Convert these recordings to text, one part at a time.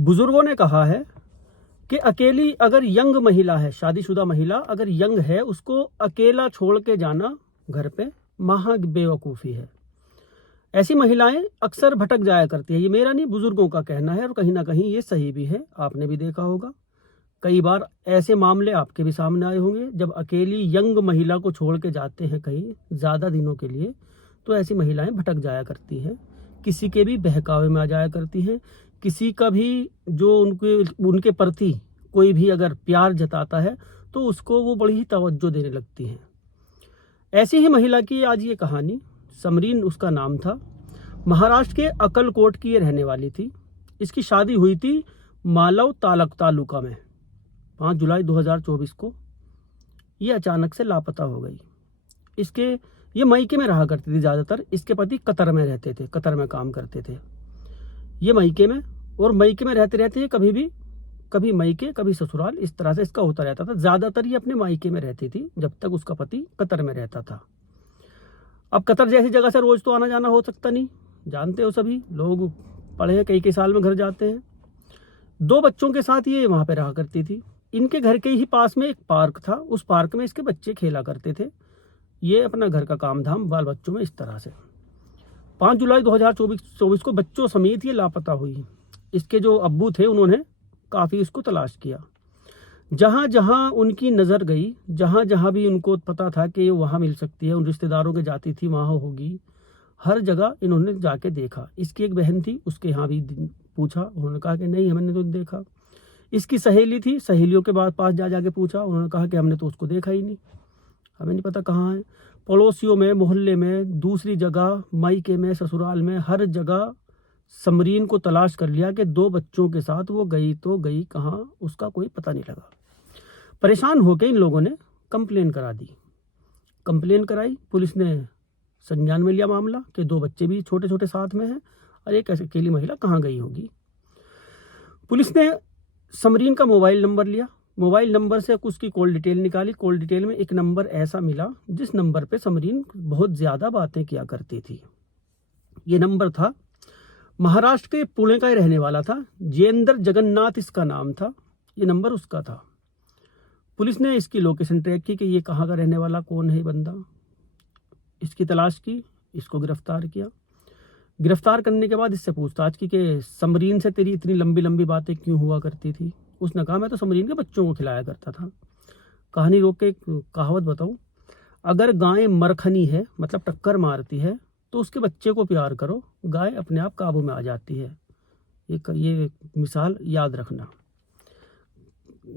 बुजुर्गों ने कहा है कि अकेली अगर यंग महिला है, शादीशुदा महिला अगर यंग है, उसको अकेला छोड़ के जाना घर पे महा बेवकूफ़ी है। ऐसी महिलाएं अक्सर भटक जाया करती है। ये मेरा नहीं, बुजुर्गों का कहना है और कहीं ना कहीं ये सही भी है। आपने भी देखा होगा, कई बार ऐसे मामले आपके भी सामने आए होंगे जब अकेली यंग महिला को छोड़ के जाते हैं कहीं ज़्यादा दिनों के लिए, तो ऐसी महिलाएं भटक जाया करती हैं, किसी के भी बहकावे में आ जाया करती हैं। किसी का भी जो उनके उनके प्रति कोई भी अगर प्यार जताता है तो उसको वो बड़ी ही तवज्जो देने लगती हैं। ऐसी ही महिला की आज ये कहानी, समरीन उसका नाम था, महाराष्ट्र के अक्कलकोट की ये रहने वाली थी। इसकी शादी हुई थी मालव तालुका में 5 जुलाई 2024 को। ये अचानक से लापता हो गई। ये मायके में रहा करती थी ज़्यादातर। इसके पति कतर में रहते थे, कतर में काम करते थे। ये मायके में रहते रहते कभी मायके कभी ससुराल, इस तरह से इसका होता रहता था। ज़्यादातर ये अपने मायके में रहती थी जब तक उसका पति कतर में रहता था। अब कतर जैसी जगह से रोज़ तो आना जाना हो सकता नहीं, जानते हो सभी लोग, पढ़े हैं, कई साल में घर जाते हैं। 2 बच्चों के साथ ये वहाँ पे रहा करती थी। इनके घर के ही पास में एक पार्क था, उस पार्क में इसके बच्चे खेला करते थे। ये अपना घर का काम धाम बाल बच्चों में इस तरह से 5 जुलाई 2024 को बच्चों समेत ये लापता हुई। इसके जो अब्बू थे उन्होंने काफ़ी इसको तलाश किया। जहाँ जहाँ उनकी नज़र गई, जहाँ जहाँ भी उनको पता था कि ये वहाँ मिल सकती है, उन रिश्तेदारों के जाती थी वहाँ होगी, हर जगह इन्होंने जाके देखा। इसकी एक बहन थी, उसके यहाँ भी पूछा, उन्होंने कहा कि नहीं हमने तो देखा। इसकी सहेली थी, सहेलियों के पास जाके पूछा, उन्होंने कहा कि हमने तो उसको देखा ही नहीं, हमें नहीं पता कहाँ है। पड़ोसियों में, मोहल्ले में, दूसरी जगह, मायके में, ससुराल में, हर जगह समरीन को तलाश कर लिया कि 2 बच्चों के साथ वो गई तो गई कहाँ, उसका कोई पता नहीं लगा। परेशान होकर इन लोगों ने कंप्लेन करा दी। कंप्लेन कराई, पुलिस ने संज्ञान में लिया मामला कि 2 बच्चे भी छोटे छोटे साथ में हैं और एक अकेली महिला कहाँ गई होगी। पुलिस ने समरीन का मोबाइल नंबर लिया, मोबाइल नंबर से उसकी कॉल डिटेल निकाली। कॉल डिटेल में एक नंबर ऐसा मिला जिस नंबर पे समरीन बहुत ज़्यादा बातें किया करती थी। ये नंबर था, महाराष्ट्र के पुणे का ही रहने वाला था, जेंद्र जगन्नाथ इसका नाम था। ये नंबर उसका था। पुलिस ने इसकी लोकेशन ट्रैक की कि ये कहाँ का रहने वाला, कौन है ये बंदा। इसकी तलाश की, इसको गिरफ्तार किया। गिरफ्तार करने के बाद इससे पूछताछ की कि समरीन से तेरी इतनी लंबी लंबी बातें क्यों हुआ करती थी। उसने कहा मैं तो समरीन के बच्चों को खिलाया करता था। कहानी रोक के एक कहावत बताऊं, अगर गाय मरखनी है मतलब टक्कर मारती है तो उसके बच्चे को प्यार करो, गाय अपने आप काबू में आ जाती है। ये मिसाल याद रखना।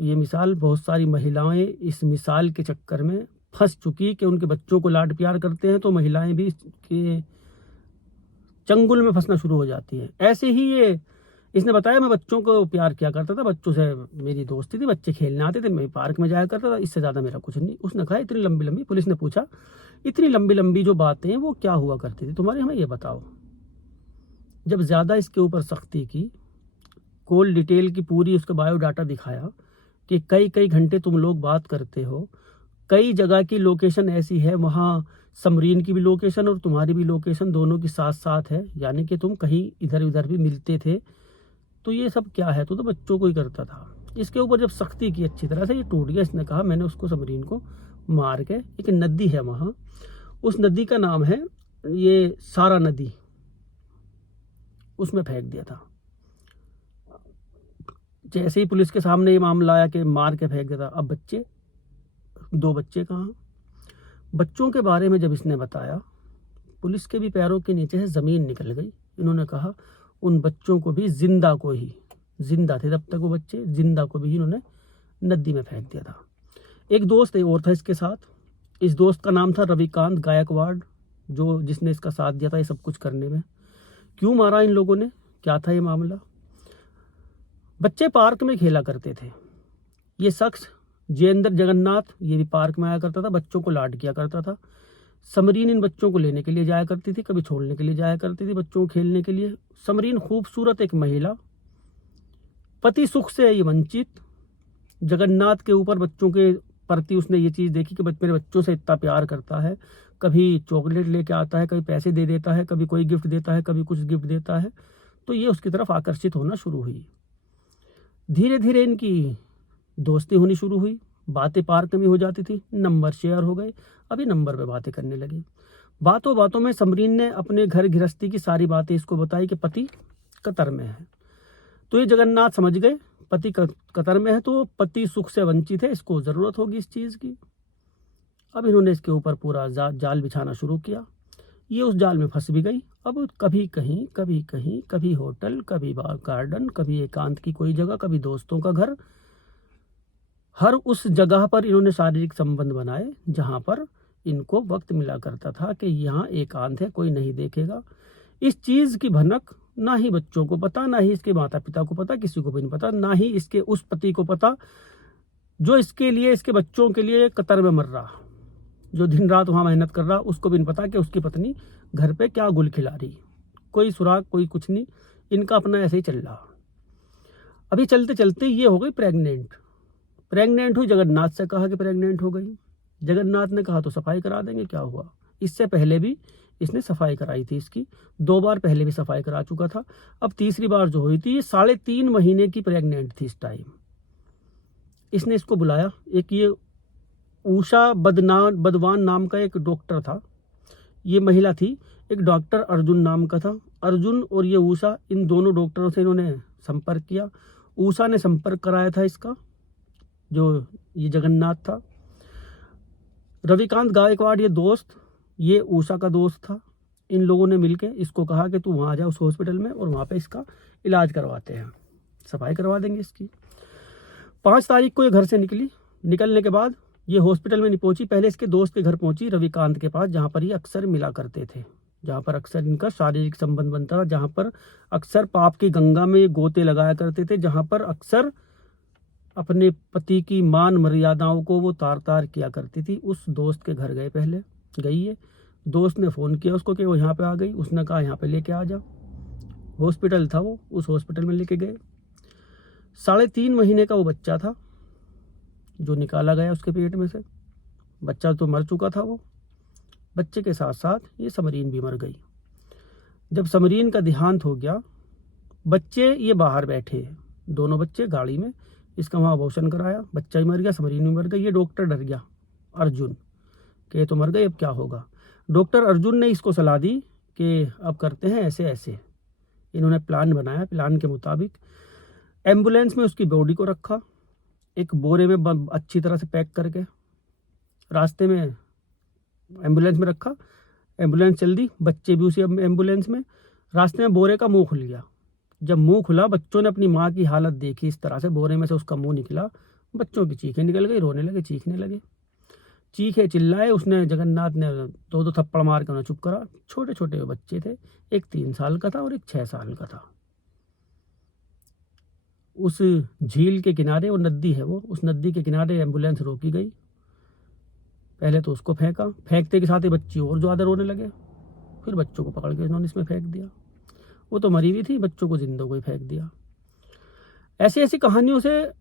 ये मिसाल बहुत सारी महिलाएं इस मिसाल के चक्कर में फंस चुकी कि उनके बच्चों को लाड प्यार करते हैं तो महिलाएं भी इसके चंगुल में फंसना शुरू हो जाती है। ऐसे ही ये इसने बताया मैं बच्चों को प्यार किया करता था, बच्चों से मेरी दोस्ती थी, बच्चे खेलने आते थे, मैं पार्क में जाया करता था, इससे ज़्यादा मेरा कुछ नहीं। उसने कहा इतनी लंबी लंबी, पुलिस ने पूछा इतनी लंबी लंबी जो बातें हैं वो क्या हुआ करती थी तुम्हारी, हमें ये बताओ। जब ज़्यादा इसके ऊपर सख्ती की, कॉल डिटेल की पूरी उसका बायोडाटा दिखाया कि कई घंटे तुम लोग बात करते हो, कई जगह की लोकेशन ऐसी है, वहाँ समरीन की भी लोकेशन और तुम्हारी भी लोकेशन दोनों की साथ साथ है, यानी कि तुम कहीं इधर उधर भी मिलते थे, तो ये सब क्या है, तो बच्चों को ही करता था। इसके ऊपर जब सख्ती की अच्छी तरह से, ये टूट गया। इसने कहा मैंने उसको, समरीन को मार के, एक नदी है वहाँ, उस नदी का नाम है ये सारा नदी, उसमें फेंक दिया था। जैसे ही पुलिस के सामने ये मामला आया कि मार के फेंक दिया था, अब 2 बच्चे कहाँ। बच्चों के बारे में जब इसने बताया, पुलिस के भी पैरों के नीचे से ज़मीन निकल गई। इन्होंने कहा उन बच्चों को भी, जिंदा थे तब तक वो बच्चे, जिंदा को भी इन्होंने नदी में फेंक दिया था। एक दोस्त और था इसके साथ। इस दोस्त का नाम था रविकांत गायकवाड़, जिसने इसका साथ दिया था ये सब कुछ करने में। क्यों मारा इन लोगों ने, क्या था ये मामला। बच्चे पार्क में खेला करते थे। ये शख्स जेंद्र जगन्नाथ, ये भी पार्क में आया करता था, बच्चों को लाड किया करता था। समरीन इन बच्चों को लेने के लिए जाया करती थी, कभी छोड़ने के लिए जाया करती थी, बच्चों को खेलने के लिए। समरीन खूबसूरत एक महिला, पति सुख से है ये वंचित। जगन्नाथ के ऊपर बच्चों के प्रति उसने ये चीज़ देखी कि मेरे बच्चों से इतना प्यार करता है, कभी चॉकलेट लेके आता है, कभी पैसे दे देता है, कभी कोई गिफ्ट देता है, कभी कुछ गिफ्ट देता है, तो ये उसकी तरफ आकर्षित होना शुरू हुई। धीरे धीरे इनकी दोस्ती होनी शुरू हुई, बातें पार्क में हो जाती थी, नंबर शेयर हो गए, अभी नंबर पे बातें करने लगे। बातों बातों में समरीन ने अपने घर गृहस्थी की सारी बातें इसको बताई कि पति कतर में है। तो ये जगन्नाथ समझ गए पति कतर में है तो पति सुख से वंचित है, इसको ज़रूरत होगी इस चीज़ की। अब इन्होंने इसके ऊपर पूरा जाल बिछाना शुरू किया। ये उस जाल में फंस भी गई। अब कभी कहीं, कभी कहीं, कभी होटल, कभी गार्डन, कभी एकांत की कोई जगह, कभी दोस्तों का घर, हर उस जगह पर इन्होंने शारीरिक संबंध बनाए जहाँ पर इनको वक्त मिला करता था कि यहाँ एकांत है, कोई नहीं देखेगा। इस चीज़ की भनक ना ही बच्चों को पता, ना ही इसके माता पिता को पता, किसी को भी नहीं पता, ना ही इसके उस पति को पता जो इसके लिए, इसके बच्चों के लिए कतर में मर रहा, जो दिन रात वहाँ मेहनत कर रहा, उसको भी नहीं पता कि उसकी पत्नी घर पे क्या गुल खिला रही। कोई सुराग, कोई कुछ नहीं, इनका अपना ऐसे ही चल रहा। अभी चलते चलते ये हो गई प्रेग्नेंट हुई। जगन्नाथ से कहा कि प्रेग्नेंट हो गई। जगन्नाथ ने कहा तो सफाई करा देंगे, क्या हुआ। इससे पहले भी इसने सफाई कराई थी, इसकी 2 बार पहले भी सफाई करा चुका था। अब तीसरी बार जो हुई थी, ये 3.5 महीने की प्रेग्नेंट थी इस टाइम। इसने इसको बुलाया। एक ये उषा बदवान नाम का एक डॉक्टर था, ये महिला थी। एक डॉक्टर अर्जुन नाम का था। अर्जुन और ये उषा, इन दोनों डॉक्टरों से इन्होंने संपर्क किया। उषा ने संपर्क कराया था इसका, जो ये जगन्नाथ था। रविकांत गायकवाड़ ये दोस्त, ये उषा का दोस्त था। इन लोगों ने मिलके इसको कहा कि तू वहाँ जा उस हॉस्पिटल में और वहाँ पे इसका इलाज करवाते हैं, सफाई करवा देंगे इसकी। 5 तारीख को ये घर से निकली। निकलने के बाद ये हॉस्पिटल में नहीं पहुंची, पहले इसके दोस्त के घर पहुंची, रविकांत के पास, जहाँ पर ये अक्सर मिला करते थे, जहाँ पर अक्सर इनका शारीरिक संबंध बनता था, जहाँ पर अक्सर पाप की गंगा में ये गोते लगाया करते थे, जहाँ पर अक्सर अपने पति की मान मर्यादाओं को वो तार तार किया करती थी। उस दोस्त के घर गए, पहले गई है। दोस्त ने फ़ोन किया उसको कि वो यहाँ पे आ गई। उसने कहा यहाँ पे लेके आ जा। हॉस्पिटल था वो, उस हॉस्पिटल में लेके गए। 3.5 महीने का वो बच्चा था जो निकाला गया उसके पेट में से। बच्चा तो मर चुका था वो। बच्चे के साथ साथ ये समरीन भी मर गई। जब समरीन का देहांत हो गया, बच्चे ये बाहर बैठे, दोनों बच्चे गाड़ी में, इसका वहाँ अबॉर्शन कराया, बच्चा ही मर गया, समरीन भी मर गई। ये डॉक्टर डर गया, अर्जुन, कि ये तो मर गई, अब क्या होगा। डॉक्टर अर्जुन ने इसको सलाह दी कि अब करते हैं ऐसे ऐसे। इन्होंने प्लान बनाया। प्लान के मुताबिक एम्बुलेंस में उसकी बॉडी को रखा, एक बोरे में अच्छी तरह से पैक करके रास्ते में एम्बुलेंस में रखा। एम्बुलेंस चल दी, बच्चे भी उसी एम्बुलेंस में। रास्ते में बोरे का मुंह खुल गया। जब मुंह खुला, बच्चों ने अपनी माँ की हालत देखी, इस तरह से बोरे में से उसका मुंह निकला। बच्चों की चीखें निकल गई, रोने लगे, चीखने लगे, चीखे चिल्लाए। उसने, जगन्नाथ ने 2 थप्पड़ मार के उन्हें चुप करा। छोटे छोटे बच्चे थे, एक 3 साल का था और एक 6 साल का था। उस झील के किनारे, वो नदी है, वो उस नदी के किनारे एम्बुलेंस रोकी गई। पहले तो उसको फेंका, फेंकते के साथ ही बच्चे और ज़्यादा रोने लगे। फिर बच्चों को पकड़ के इन्होंने इसमें फेंक दिया। वो तो मरी हुई थी, बच्चों को जिंदों को ही फेंक दिया। ऐसी ऐसी कहानियों से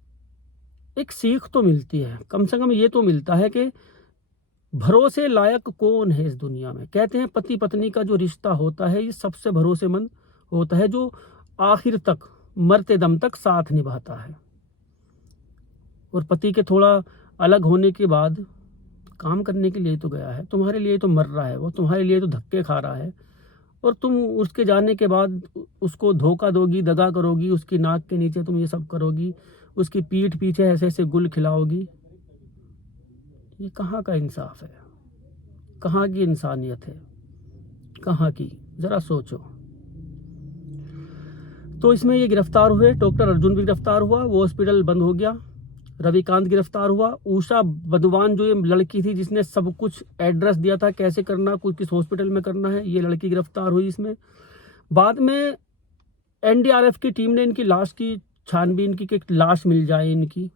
एक सीख तो मिलती है, कम से कम ये तो मिलता है कि भरोसे लायक कौन है इस दुनिया में। कहते हैं पति पत्नी का जो रिश्ता होता है, ये सबसे भरोसेमंद होता है, जो आखिर तक, मरते दम तक साथ निभाता है। और पति के थोड़ा अलग होने के बाद काम करने के लिए तो गया है, तुम्हारे लिए तो मर रहा है, वो तुम्हारे लिए तो धक्के खा रहा है, और तुम उसके जाने के बाद उसको धोखा दोगी, दगा करोगी, उसकी नाक के नीचे तुम ये सब करोगी, उसकी पीठ पीछे ऐसे ऐसे गुल खिलाओगी। ये कहाँ का इंसाफ है, कहाँ की इंसानियत है, कहाँ की, जरा सोचो। तो इसमें ये गिरफ्तार हुए, डॉक्टर अर्जुन भी गिरफ्तार हुआ, वो हॉस्पिटल बंद हो गया। रविकांत गिरफ्तार हुआ। उषा बदवान जो ये लड़की थी जिसने सब कुछ एड्रेस दिया था कैसे करना, कुछ किस हॉस्पिटल में करना है, ये लड़की गिरफ्तार हुई इसमें। बाद में एनडीआरएफ की टीम ने इनकी लाश की छानबीन की कि लाश मिल जाए इनकी।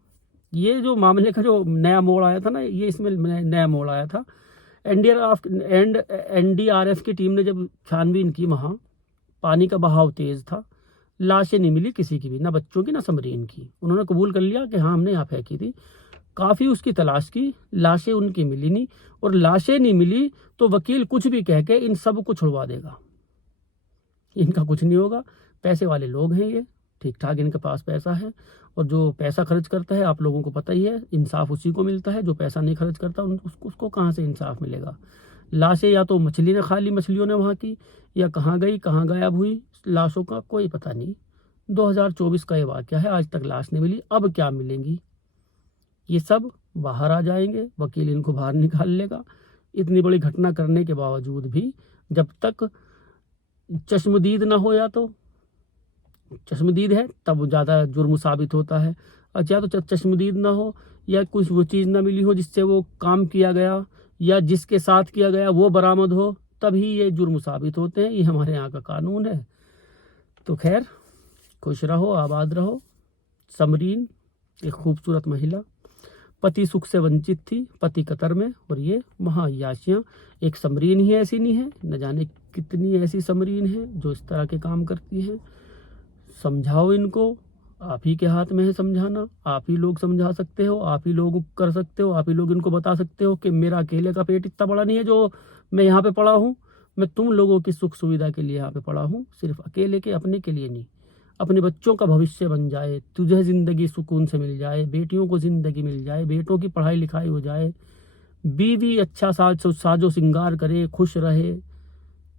ये जो मामले का जो नया मोड़ आया था ना, ये इसमें नया मोड़ आया था। एनडीआरएफ की टीम ने जब छानबीन की, वहाँ पानी का बहाव तेज था, लाशें नहीं मिली किसी की भी, ना बच्चों की ना समरीन की। उन्होंने कबूल कर लिया कि हाँ हमने यहाँ फेंकी थी। काफ़ी उसकी तलाश की, लाशें उनकी मिली नहीं, और लाशें नहीं मिली तो वकील कुछ भी कह के इन सब को छुड़वा देगा, इनका कुछ नहीं होगा। पैसे वाले लोग हैं ये, ठीक ठाक इनके पास पैसा है, और जो पैसा खर्च करता है आप लोगों को पता ही है, इंसाफ उसी को मिलता है। जो पैसा नहीं खर्च करता उसको कहाँ से इंसाफ मिलेगा। लाशें या तो मछली ने खा ली, मछलियों ने वहाँ की, या कहाँ गई कहाँ गायब हुई, लाशों का कोई पता नहीं। 2024 का ये वाक़या है, आज तक लाश नहीं मिली, अब क्या मिलेंगी। ये सब बाहर आ जाएंगे, वकील इनको बाहर निकाल लेगा। इतनी बड़ी घटना करने के बावजूद भी जब तक चश्मदीद ना हो, या तो चश्मदीद है तब ज़्यादा जुर्म साबित होता है, और या तो चश्मदीद ना हो, या कुछ वो चीज़ ना मिली हो जिससे वो काम किया गया, या जिसके साथ किया गया वो बरामद हो, तभी ये जुर्म साबित होते हैं। ये हमारे यहाँ का कानून है। तो खैर, खुश रहो, आबाद रहो। समरीन एक खूबसूरत महिला, पति सुख से वंचित थी, पति कतर में, और ये महायाशियाँ। एक समरीन ही ऐसी नहीं है, न जाने कितनी ऐसी समरीन है जो इस तरह के काम करती हैं। समझाओ इनको, आप ही के हाथ में है समझाना। आप ही लोग समझा सकते हो, आप ही लोग कर सकते हो, आप ही लोग इनको बता सकते हो कि मेरा अकेले का पेट इतना बड़ा नहीं है जो मैं यहाँ पे पड़ा हूँ। मैं तुम लोगों की सुख सुविधा के लिए यहाँ पे पड़ा हूँ, सिर्फ अकेले के अपने के लिए नहीं। अपने बच्चों का भविष्य बन जाए, तुझे ज़िंदगी सुकून से मिल जाए, बेटियों को ज़िंदगी मिल जाए, बेटों की पढ़ाई लिखाई हो जाए, बीवी अच्छा साजो श्रृंगार करे, खुश रहे।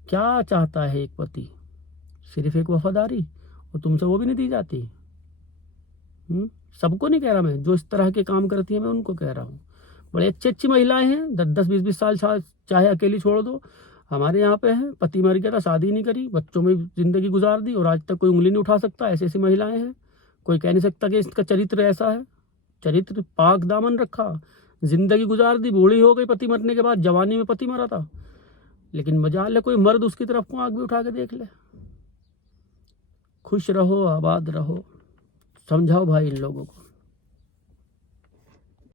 क्या चाहता है एक पति? सिर्फ एक वफादारी, और तुमसे वो भी नहीं दी जाती। सबको नहीं कह रहा मैं, जो इस तरह के काम करती है मैं उनको कह रहा हूँ। बड़ी अच्छी अच्छी महिलाएं हैं, 10-10, 20-20 साल चाहे अकेली छोड़ दो। हमारे यहाँ पे है, पति मर गया था, शादी नहीं करी, बच्चों में जिंदगी गुजार दी, और आज तक कोई उंगली नहीं उठा सकता। ऐसी ऐसी महिलाएं हैं। कोई कह नहीं सकता कि इसका चरित्र ऐसा है। चरित्र पाक दामन रखा, जिंदगी गुजार दी, बूढ़ी हो गई पति मरने के बाद, जवानी में पति मरा था, लेकिन मजाल है कोई मर्द उसकी तरफ को आंख भी उठा के देख ले। खुश रहो, आबाद रहो। समझाओ भाई इन लोगों को।